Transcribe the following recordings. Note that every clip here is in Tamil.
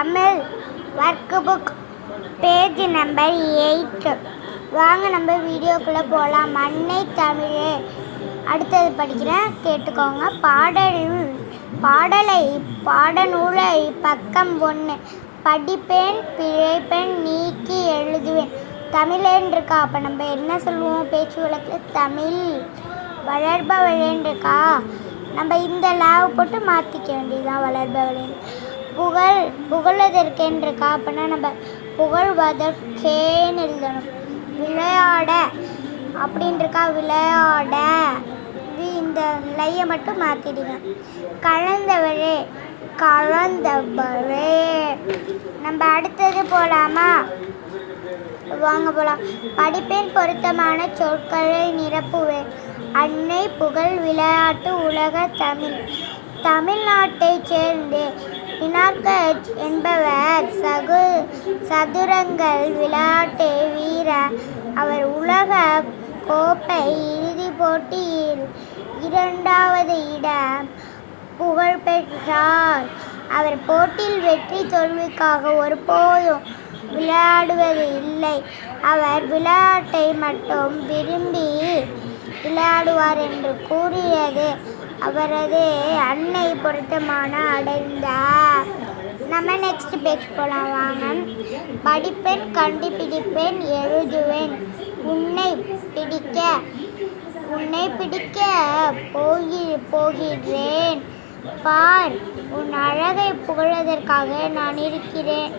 Tamil work book page number 8. வாங்க நம்ம வீடியோக்குள்ளே போகலாம். அன்னை தமிழே அடுத்தது படிக்கிறேன், கேட்டுக்கோங்க. பாடநூலை பக்கம் 1. படிப்பேன் பிழைப்பேன் நீக்கி எழுதுவேன். தமிழேன்னு இருக்கா, அப்போ நம்ம என்ன சொல்லுவோம் பேச்சு வழக்கில்? தமிழ். வளர்பவளேன்னு இருக்கா, நம்ம இந்த லாவை போட்டு மாற்றிக்க வேண்டியதுதான் வளர்பவளேன்னு. புகழ்வதற்கேன்னு இருக்கா, அப்படின்னா நம்ம புகழ்வதற்கேன்னு எழுதணும். விளையாட அப்படின்னு இருக்கா, விளையாட. இந்த லையை மட்டும் மாற்றிடுங்க. கலந்தவளே கலந்தவளே. நம்ம அடுத்தது போகலாமா? வாங்க போகலாம். படிப்பேன் பொருத்தமான சொற்களை நிரப்புவேன். அன்னை புகழ் விளையாட்டு உலக தமிழ். தமிழ்நாட்டைச் சேர்ந்து இனார்கட் என்பவர் சதுரங்கள் விளையாட்டு வீரர். அவர் உலக கோப்பை இறுதிப் போட்டியில் 2வது இடம் புகழ் பெற்றார். அவர் போட்டியில் வெற்றி தோல்விக்காக ஒருபோதும் விளையாடுவது இல்லை. அவர் விளையாட்டை மட்டும் விரும்பி விளையாடுவார் என்று கூறியது அவரது அன்னை பொருத்தமான அடைந்தார். நம்ம நெக்ஸ்ட் பேஜ் போகலாம் வாங்க. படிப்பேன் கண்டுபிடிப்பேன் எழுதுவேன். உன்னை பிடிக்க போகிறேன். பார், உன் அழகை புகழ்வதற்காக நான் இருக்கிறேன்.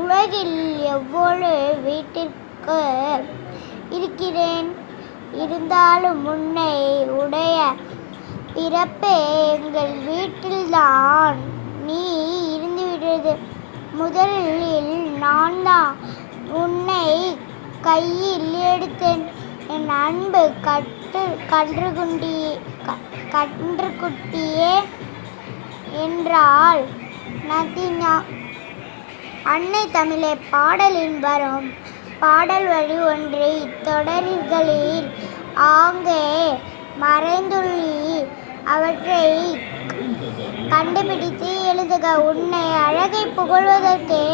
உலகில் எவ்வளவு வீட்டிற்கு இருக்கிறேன், இருந்தாலும் உன்னை உடைய பிறப்பே எங்கள் வீட்டில்தான் நீ இருந்துவிடுறது. முதலில் நான் தான் உன்னை கையில் எடுத்தேன். என் அன்பு கன்றுக்குட்டியே என்றால் நதினா. அன்னை தமிழே பாடலின் வரும் பாடல் வரி ஒன்று இத்தொடர்களில் ஆங்கே மறைந்துள்ளி அவற்றை கண்டுபிடித்து எழுதுக. உன்னை அழகை புகழ்வதற்கே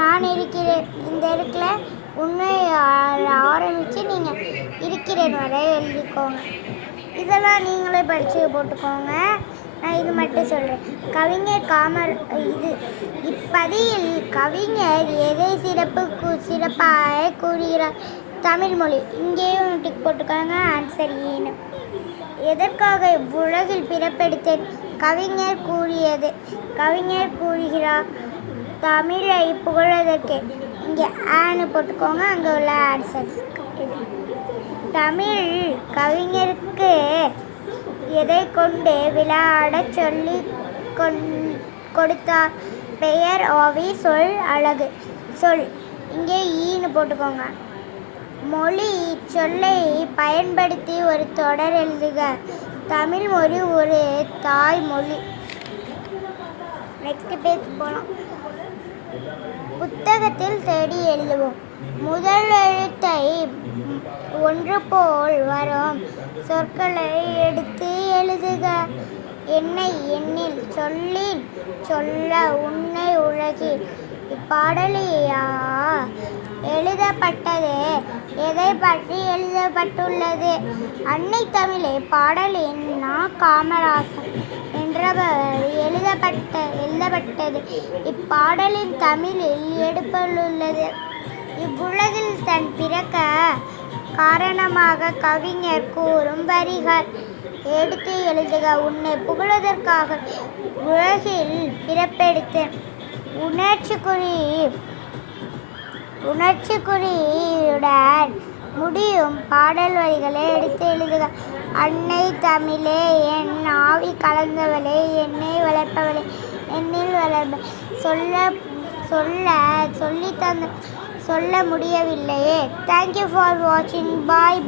நான் இருக்கிறேன். இந்த இடத்துல உன்னை ஆரம்பித்து நீங்கள் இருக்கிறேன் வரை எழுதிக்கோங்க. இதெல்லாம் நீங்களே படித்து போட்டுக்கோங்க. நான் இது மட்டும் சொல்கிறேன். கவிஞர் இப்பதியில் கவிஞர் எதை சிறப்பாக கூறுகிறார்? தமிழ்மொழி. இங்கேயும் டிக் போட்டுக்கோங்க. ஆன்சர் ஏன்னு. எதற்காக இவ்வுலகில் பிறப்பெடுத்தேன்? கவிஞர் கூறுகிறார் தமிழை புகழ்வதற்கு. இங்கே ஆன்னு போட்டுக்கோங்க, அங்கே உள்ள ஆன்சர்ஸ் இது. தமிழ் கவிஞருக்கு எதை கொண்டு விளையாட சொல்லி கொடுத்தார்? பெயர், ஆவி, சொல், அழகு. சொல் இங்கே ஈன்னு போட்டுக்கோங்க. மொழி சொல்லை பயன்படுத்தி ஒரு தொடர் எழுதுக. தமிழ் மொழி ஒரு தாய்மொழி. நெக்ஸ்ட் பேஜ் போகலாம். புத்தகத்தில் தேடி எழுதுவோம். முதல் எழுத்தை ஒன்று போல் வரும் சொற்களை எடுத்து எழுதுக. என்னை எண்ணில், சொல்லின் சொல்ல, உன்னை உலகில். இப்பாடலியா எழுதப்பட்டது எதை பற்றி எழுதப்பட்டுள்ளது? அன்னை தமிழே பாடலின் காமராசர் என்றவர் எழுதப்பட்டது. இப்பாடலின் தமிழில் எடுத்துள்ளது. இவ்வுலகில் தன் பிறக்க காரணமாக கவிஞர் கூறும் வரிகள் எடுத்து எழுதுக. உன்னை புகழ்வதற்காக உலகில் பிறப்பெடுத்தேன். உணர்ச்சிக்குறியுடன் முடியும் பாடல் வரிகளை எடுத்து எழுதுக. அன்னை தமிழே என் ஆவி கலந்தவளே, என்னை வளர்ப்பவளே, என்னில் வளர்ப்ப. சொல்ல முடியவில்லையே. தேங்க்யூ ஃபார் வாட்சிங். பாய்.